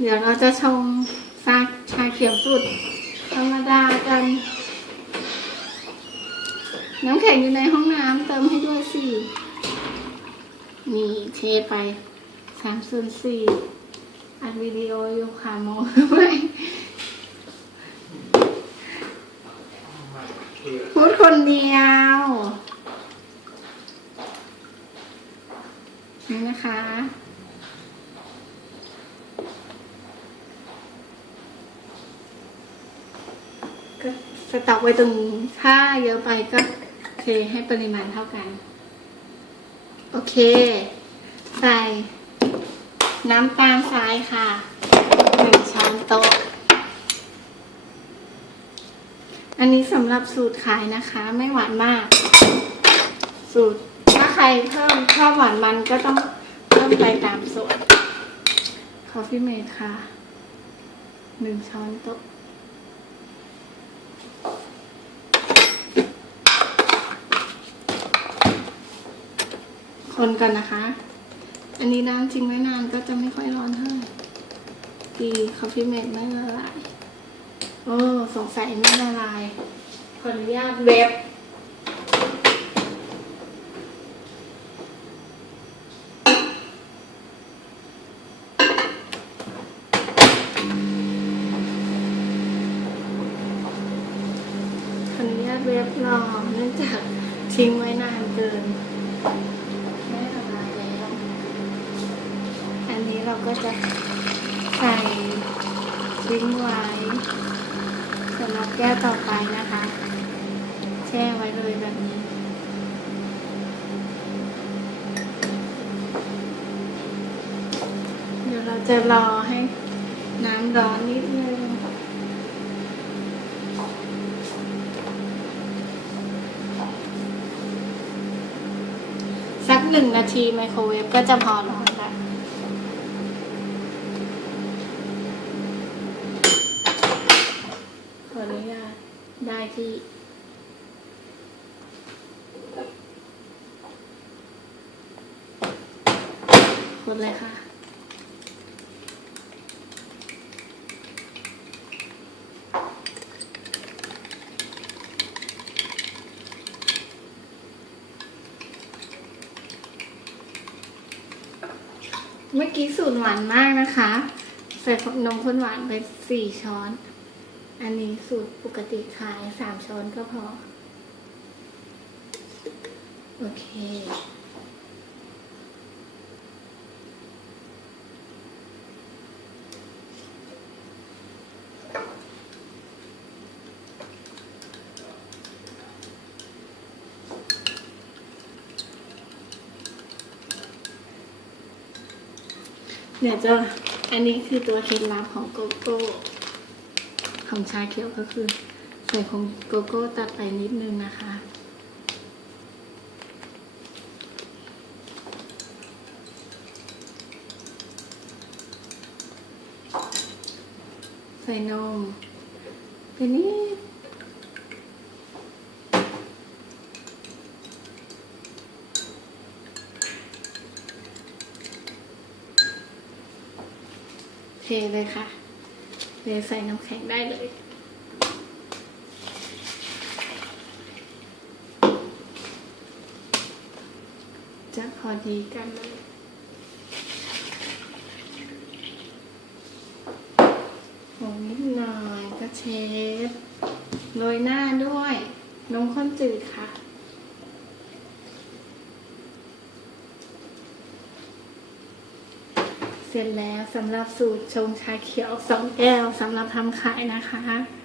เดี๋ยวเราจะชงชาชาเขียวสุดธรรมดากัน น้ำแข็งอยู่ในห้องน้ำเติมให้ด้วยสิ นี่เทไปสามส่วนสี่อัดวิดีโออยู่ค่ะมองไม่พูดคนเดียว นี่นะคะ ก็ สต็อกไว้ตรงถ้าเยอะไปก็เทให้ปริมาณเท่ากัน โอเค ใส่น้ำตาลทรายค่ะหนึ่งช้อนโต๊ะ อันนี้สำหรับสูตรขายนะคะ ไม่หวานมาก สูตรถ้าใครเพิ่มชอบหวานมันก็ต้องเพิ่มไปตามส่วน คอฟฟี่เมดค่ะหนึ่งช้อนโต๊ะ คนกันนะคะ อันนี้น้ำจริงไว้นานก็จะไม่ค่อยร้อนเท่าไหร่ดีคอฟฟี่เมดไม่ละลายโอ้สงสัยไม่ละลาย ขออนุญาตเว็บขออนุญาตเว็บรอเนื่องจากทิ้งไว้นานเกิน ไม่ละลายแล้ว อันนี้เราก็จะใส่ทิ้งไว้สำหรับแก้วต่อไปนะคะ แช่ไว้เลยแบบนี้ เดี๋ยวเราจะรอให้น้ำร้อนนิดนึงสักหนึ่งนาทีไมโครเวฟก็จะพอแล้วค่ะขออนุญาตได้ ที่คนเลยค่ะ เมื่อกี้สูตรหวานมากนะคะ ใส่นมข้นหวานไปสี่ช้อน อันนี้สูตรปกติขายสามช้อนก็พอ โอเค เดี๋ยวจะ อันนี้คือตัวเคล็ดลับของโกโก้ ของชาเขียวก็คือใส่ของโกโก้ตัดไปนิดนึงนะคะใส่นมไปนิดเทเลยค่ะ เทใส่น้ำแข็งได้เลยจะพอดีกันเลยผงนิดหน่อยก็เช็ดโรยหน้าด้วย นมข้นจืดค่ะ เสร็จแล้วสำหรับสูตรชงชาเขียว2แก้วสำหรับทำขายนะคะ